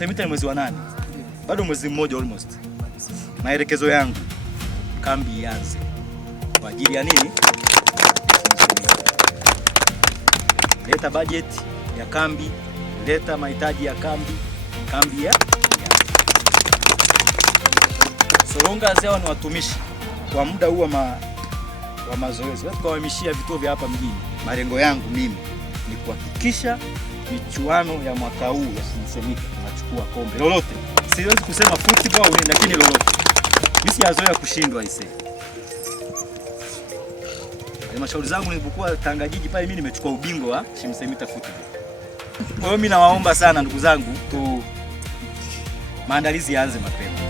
Shimsemita ni mwezi wa 8. Bado mwezi mmoja almost. Maelekezo yangu, kambi ianze. Kwa ajili ya nini? Leta budget ya kambi, leta mahitaji ya kambi ya Soronga zao ni watumishi kwa muda huu wa mazoezi. Watu kawahamishia vituo vya hapa mjini. Malengo yangu mimi ni kuhakikisha michuano ya mwaka huu ya Shimsemita tunachukua kombe lolote. Siwezi kusema football lakini lolote. Mimi sijazoea kushindwa ise. Halmashauri zangu nilipokuwa Tanga Jiji pale mimi nimechukua ubingwa wa Shimsemita football. Kwa hiyo mimi nawaomba sana ndugu zangu maandalizi yaanze mapema.